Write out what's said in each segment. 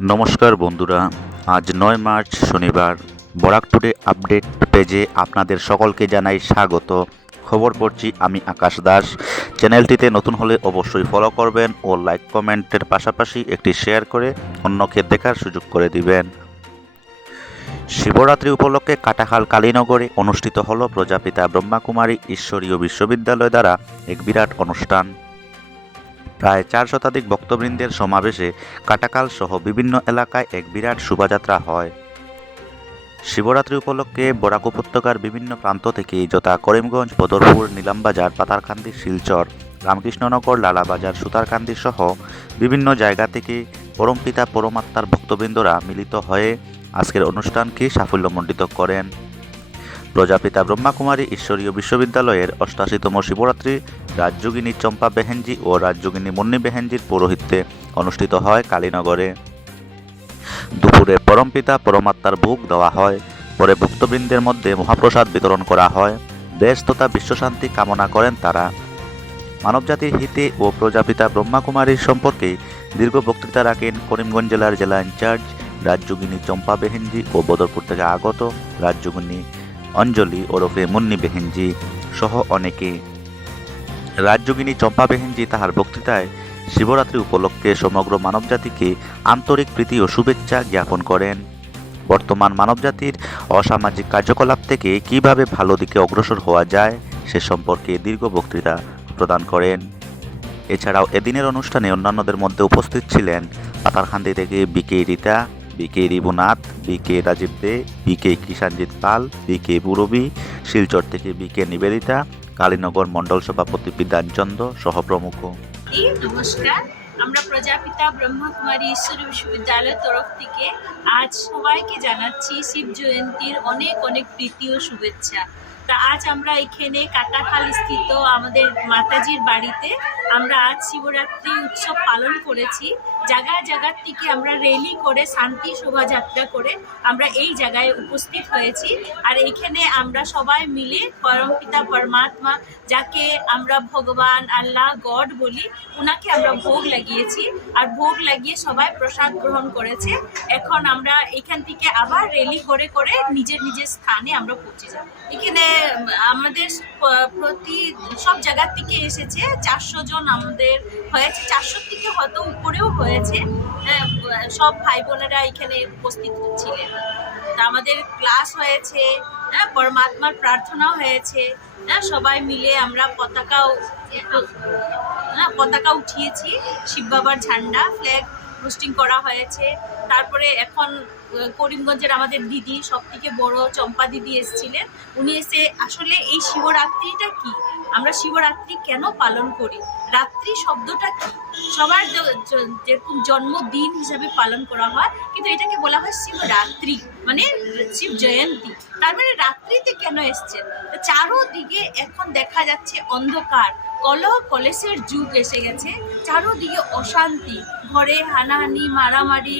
নমস্কার বন্ধুরা, আজ ৯ মার্চ শনিবার। বরাক টুডে আপডেট পেজে আপনাদের সকলকে জানাই স্বাগত। খবর পড়ছি আমি আকাশ দাস। চ্যানেলটিতে নতুন হলে অবশ্যই ফলো করবেন ও লাইক কমেন্টের পাশাপাশি একটি শেয়ার করে অন্যকে দেখার সুযোগ করে দিবেন। শিবরাত্রি উপলক্ষে কাটাখাল কালীনগরে অনুষ্ঠিত হল প্রজাপিতা ব্রহ্মাকুমারী ঈশ্বরীয় বিশ্ববিদ্যালয় দ্বারা এক বিরাট অনুষ্ঠান। প্রায় ৪ শতাধিক ভক্তবৃন্দের সমাবেশে কাটাখাল সহ বিভিন্ন এলাকায় এক বিরাট শোভাযাত্রা হয়। শিবরাত্রি উপলক্ষে বরাক উপত্যকার বিভিন্ন প্রান্ত থেকে যথা করিমগঞ্জ, বদরপুর, নিলামবাজার, পাতারকান্দি, শিলচর, রামকৃষ্ণনগর, লালাবাজার, সুতারকান্দি সহ বিভিন্ন জায়গা থেকে পরমপিতা পরমাত্মার ভক্তবৃন্দরা মিলিত হয়ে আজকের অনুষ্ঠানকে সাফল্যমণ্ডিত করেন। প্রজাপিতা ব্রহ্মাকুমারী ঈশ্বরীয় বিশ্ববিদ্যালয়ের ৮৮তম শিবরাত্রি রাজযোগিনী চম্পা বেহেনজি ও রাজযোগিনী মুন্নি বেহেনজির পৌরোহিত্যে অনুষ্ঠিত হয় কালীনগরে। দুপুরে পরমপিতা পরমাত্মার ভোগ দেওয়া হয়। পরে ভক্তবৃন্দের মধ্যে মহাপ্রসাদ বিতরণ করা হয়। দেশ তথা বিশ্বশান্তি কামনা করেন তারা। মানবজাতির হিতে ও প্রজাপিতা ব্রহ্মাকুমারীর সম্পর্কে দীর্ঘ বক্তৃতা রাখেন করিমগঞ্জ জেলার জেলা ইনচার্জ রাজযোগিনী চম্পা বেহেনজি ও বদরপুর থেকে আগত রাজযোগিনী অঞ্জলি ওরফে মুন্নি বেহেনজি সহ অনেকে। রাজযোগিনী চম্পা বেহেনজি তাহার বক্তৃতায় শিবরাত্রি উপলক্ষে সমগ্র মানবজাতিকে আন্তরিক প্রীতি ও শুভেচ্ছা জ্ঞাপন করেন। বর্তমান মানবজাতির অসামাজিক কার্যকলাপ থেকে কিভাবে ভালো দিকে অগ্রসর হওয়া যায় সে সম্পর্কে দীর্ঘ বক্তৃতা প্রদান করেন। এছাড়াও এদিনের অনুষ্ঠানে অন্যান্যদের মধ্যে উপস্থিত ছিলেন পাতারকান্দি থেকে বিকে রীতা, বিকে রিবুনাথ, বিকে রাজীব দে, বিকে কিষানজিৎ পাল, বিকে বুরবি, শিলচর থেকে বিকে নিবেদিতা, কালীনগর মণ্ডল সভাপতি বিধানচন্দ্র সহ প্রমুখ। নমস্কার, আমরা প্রজাপিতা ব্রহ্মাকুমারী ঈশ্বরী বিশ্ববিদ্যালয়ের তরফ থেকে আজ সবাইকে জানাচ্ছি শিব জয়ন্তীর অনেক অনেক প্রীতি ও শুভেচ্ছা। তা আজ আমরা এখানে কাটাখাল স্থিত আমাদের মাতাজির বাড়িতে আমরা আজ শিবরাত্রি উৎসব পালন করেছি। জায়গায় জায়গার থেকে আমরা র্যালি করে শান্তি শোভাযাত্রা করে আমরা এই জায়গায় উপস্থিত হয়েছি। আর এখানে আমরা সবাই মিলে পরমপিতা পরমাত্মা, যাকে আমরা ভগবান আল্লাহ গড বলি, ওনাকে আমরা ভোগ লাগিয়েছি। আর ভোগ লাগিয়ে সবাই প্রসাদ গ্রহণ করেছে। এখন আমরা এখান থেকে আবার র্যালি করে করে নিজের নিজের স্থানে আমরা পৌঁছে যাব। এখানে আমাদের প্রতি সব জায়গার থেকে এসেছে 400 জন আমাদের হয়েছে, 400 থেকে হয়তো উপরেও হয়েছে। সব ভাই বোনেরা এখানে উপস্থিত ছিলেন। তা আমাদের ক্লাস হয়েছে, পরমাত্মার প্রার্থনা হয়েছে। সবাই মিলে আমরা পতাকা উঠিয়েছি, শিব বাবার ঝান্ডা ফ্ল্যাগ হোস্টিং করা হয়েছে। তারপরে এখন করিমগঞ্জের আমাদের দিদি, সব থেকে বড় চম্পা দিদি এসেছিলেন। উনি এসে আসলে এই শিবরাত্রিটা কি, আমরা শিবরাত্রি কেন পালন করি, রাত্রি শব্দটা কি, সবার যেরকম জন্মদিন হিসাবে পালন করা হয়, কিন্তু এটাকে বলা হয় শিবরাত্রি, মানে শিব জয়ন্তী। তার মানে রাত্রিতে কেন এসছেন? চারোদিকে এখন দেখা যাচ্ছে অন্ধকার, কলহ কলেশের যুগ এসে গেছে। চারোদিকে অশান্তি, ঘরে হানাহানি, মারামারি,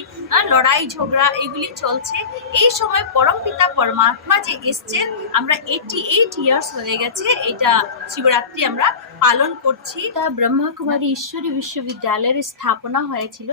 লড়াই ঝগড়া এগুলি চলছে। এই সময় পরমপিতা পরমাত্মা যে এসছেন, আমরা 88 ইয়ার্স হয়ে গেছে এটা শিবরাত্রি আমরা পালন করছি। তা ব্রহ্মাকুমারী ঈশ্বরী বিশ্ববিদ্যালয়ের স্থাপনা হয়েছিল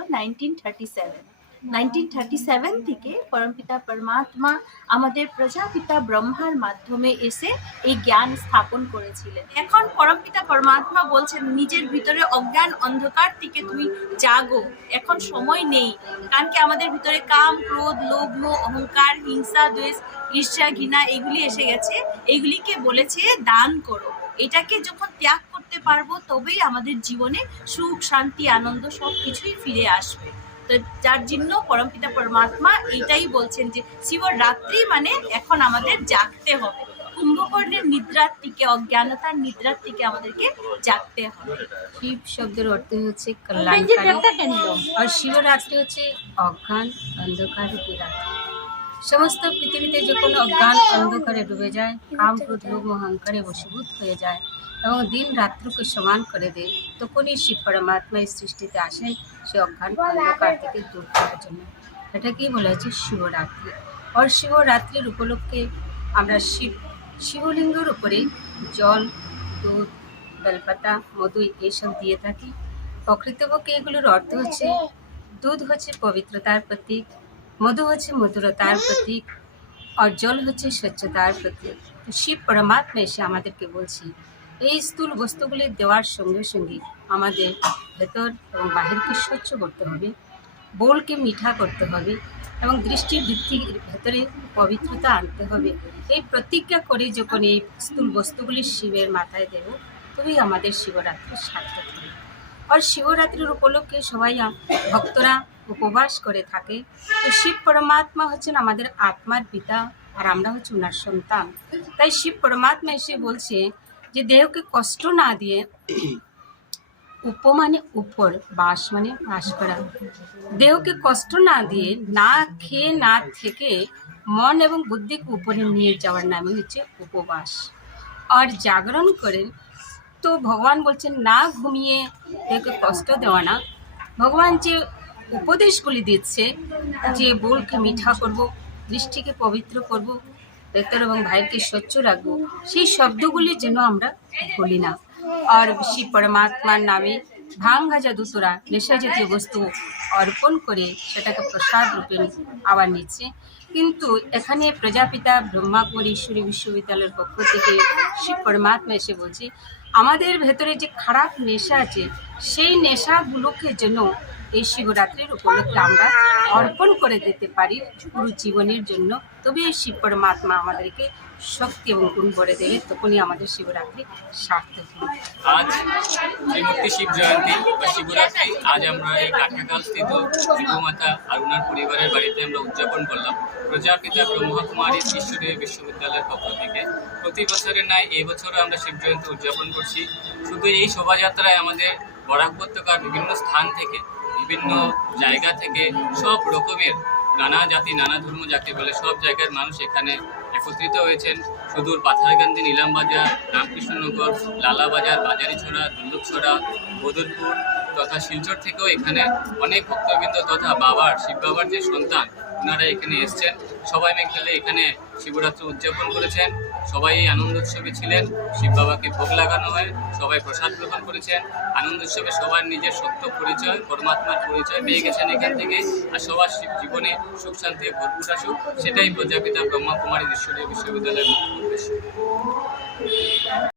1937 থেকে পরমপিতা পরমাত্মা আমাদের প্রজাপিতা ব্রহ্মার মাধ্যমে এসে এই জ্ঞান স্থাপন করেছিলেন। এখন পরমপিতা পরমাত্মা বলছেন নিজের ভিতরে অজ্ঞান অন্ধকার থেকে তুমি জাগো, এখন সময় নেই। কারণ কি আমাদের ভিতরে কাম, ক্রোধ, লোভ, অহংকার, হিংসা, দ্বেষ, ঈর্ষা, ঘৃণা এগুলি এসে গেছে। এইগুলিকে বলেছে দান করো। এটাকে যখন ত্যাগ করতে পারবো তবেই আমাদের জীবনে সুখ, শান্তি, আনন্দ সব কিছুই ফিরে আসবে। তো যার জন্য পরমপিতা পরমাত্মা এইটাই বলছেন যে শিবরাত্রি মানে এখন আমাদের জাগতে হবে। কুম্ভকর্ণের নিদ্রার থেকে, অজ্ঞানতার নিদ্রার থেকে আমাদেরকে জাগতে হবে। শিব শব্দের অর্থ হচ্ছে কল্যাণকারী, আর শিবরাত্রি হচ্ছে অজ্ঞান অন্ধকারে রাত্রি। সমস্ত পৃথিবীতে যখন অজ্ঞান অন্ধকারে ডুবে যায়, কাম, ক্রোধ, লোভ, অহংকারে বশীভূত হয়ে যায় এবং দিন রাত্রকে সমান করে দেয়, তখনই শিব পরমাত্মা এই সৃষ্টিতে আসেন সে অজ্ঞান অন্ধকার থেকে দূর করার জন্য। এটাকেই বলা হচ্ছে শিবরাত্রি। আর শিবরাত্রির উপলক্ষে আমরা শিবলিঙ্গের উপরে জল, দুধ, বেলপাতা, মধু এইসব দিয়ে থাকি। প্রকৃতপক্ষে এগুলোর অর্থ হচ্ছে দুধ হচ্ছে পবিত্রতার প্রতীক, মধু হচ্ছে মধুরতার প্রতীক, আর জল হচ্ছে স্বচ্ছতার প্রতীক। তো শিব পরমাত্মা এসে আমাদেরকে বলছি এই স্থূল বস্তুগুলি দেওয়ার সঙ্গে সঙ্গে আমাদের ভেতর এবং বাহিরকে স্বচ্ছ করতে হবে, বোলকে মিঠা করতে হবে এবং দৃষ্টির বৃত্তির ভেতরে পবিত্রতা আনতে হবে। এই প্রতিজ্ঞা করে যখন এই স্থূল বস্তুগুলি শিবের মাথায় দেব, তবেই আমাদের শিবরাত্রি সার্থক হবে। আর শিবরাত্রির উপলক্ষে সবাই ভক্তরা উপবাস করে থাকে। তো শিব পরমাত্মা হচ্ছেন আমাদের আত্মার পিতা, আর আমরা হচ্ছে ওনার সন্তান। তাই শিব পরমাত্মা এসে বলছে যে দেহকে কষ্ট না দিয়ে, উপ মানে উপর, বাস মানে বাস করা, দেহকে কষ্ট না দিয়ে, না খেয়ে না থেকে মন এবং বুদ্ধিকে উপরে নিয়ে যাওয়ার নামে হচ্ছে উপবাস। আর জাগরণ করেন তো ভগবান বলছেন না ঘুমিয়ে দেহকে কষ্ট দেওয়া না। ভগবান যে উপদেশগুলি দিচ্ছে যে বোলকে মিঠা করব, দৃষ্টিকে পবিত্র করব, ভেতর এবং ভাইকে স্বচ্ছ রাখবো, সেই শব্দগুলি যেন আমরা বলি না। আর শিব পরমাত্মার নামে ভাং ভাজা দুতরা নেশা জাতীয় বস্তু অর্পণ করে সেটাকে প্রসাদ রূপে আবার নিচ্ছে। কিন্তু এখানে প্রজাপিতা ব্রহ্মাকুমারী ঈশ্বরী বিশ্ববিদ্যালয়ের পক্ষ থেকে শিব পরমাত্মা এসে বলছে আমাদের ভেতরে যে খারাপ নেশা আছে, সেই নেশাগুলোকে যেন এই শিবরাত্রির উপলক্ষে আমরা অর্পণ করে দিতে পারি পুরো জীবনের জন্য। তবে এই শিব পরমাত্মা আমাদেরকে শক্তি এবং গুণ করে দেবে, তখনই আমাদের শিবরাত্রি সার্থক হবে। আজ শ্রীমূর্তি শিব জয়ন্তী বা শিবরাত্রি আজ আমরা এই কাঠাকাল স্থিত শিবমাতা আর ওনার পরিবারের বাড়িতে আমরা উদযাপন করলাম প্রজাপিতা ব্রহ্মকুমারী ঈশ্বরীয় বিশ্ববিদ্যালয়ের পক্ষ থেকে। প্রতি বছরের ন্যায় এই বছরও আমরা শিব জয়ন্তী উদযাপন করছি। শুধু এই শোভাযাত্রায় আমাদের বরাক উপত্যকার বিভিন্ন স্থান থেকে, বিভিন্ন জায়গা থেকে সব রকমের নানা জাতি নানা ধর্ম যাকে বলে সব জায়গার মানুষ এখানে একত্রিত হয়েছেন। সুদূর পাথারকান্দি, নীলামবাজার, রামকৃষ্ণনগর, লালাবাজার, বাজারিছড়া, দুর্লভছড়া, বদরপুর তথা শিলচর থেকেও এখানে অনেক ভক্তবৃন্দ তথা শিব বাবার যে সন্তান ওনারা এখানে এসছেন। সবাই মিলে এখানে শিবরাত্রি উদযাপন করেছেন। সবাই এই আনন্দ উৎসবে ছিলেন। শিব বাবাকে ভোগ লাগানো হয়, সবাই প্রসাদ গ্রহণ করেছেন। আনন্দ উৎসবে সবার নিজের সত্য পরিচয়, পরমাত্মার পরিচয় পেয়ে গেছেন এখান থেকে। আর সবার জীবনে সুখ শান্তি ভরপুর আসুক, সেটাই প্রজাপিতা ব্রহ্মকুমারী ঈশ্বরীয় বিশ্ববিদ্যালয়ের মুখ্য উদ্দেশ্য।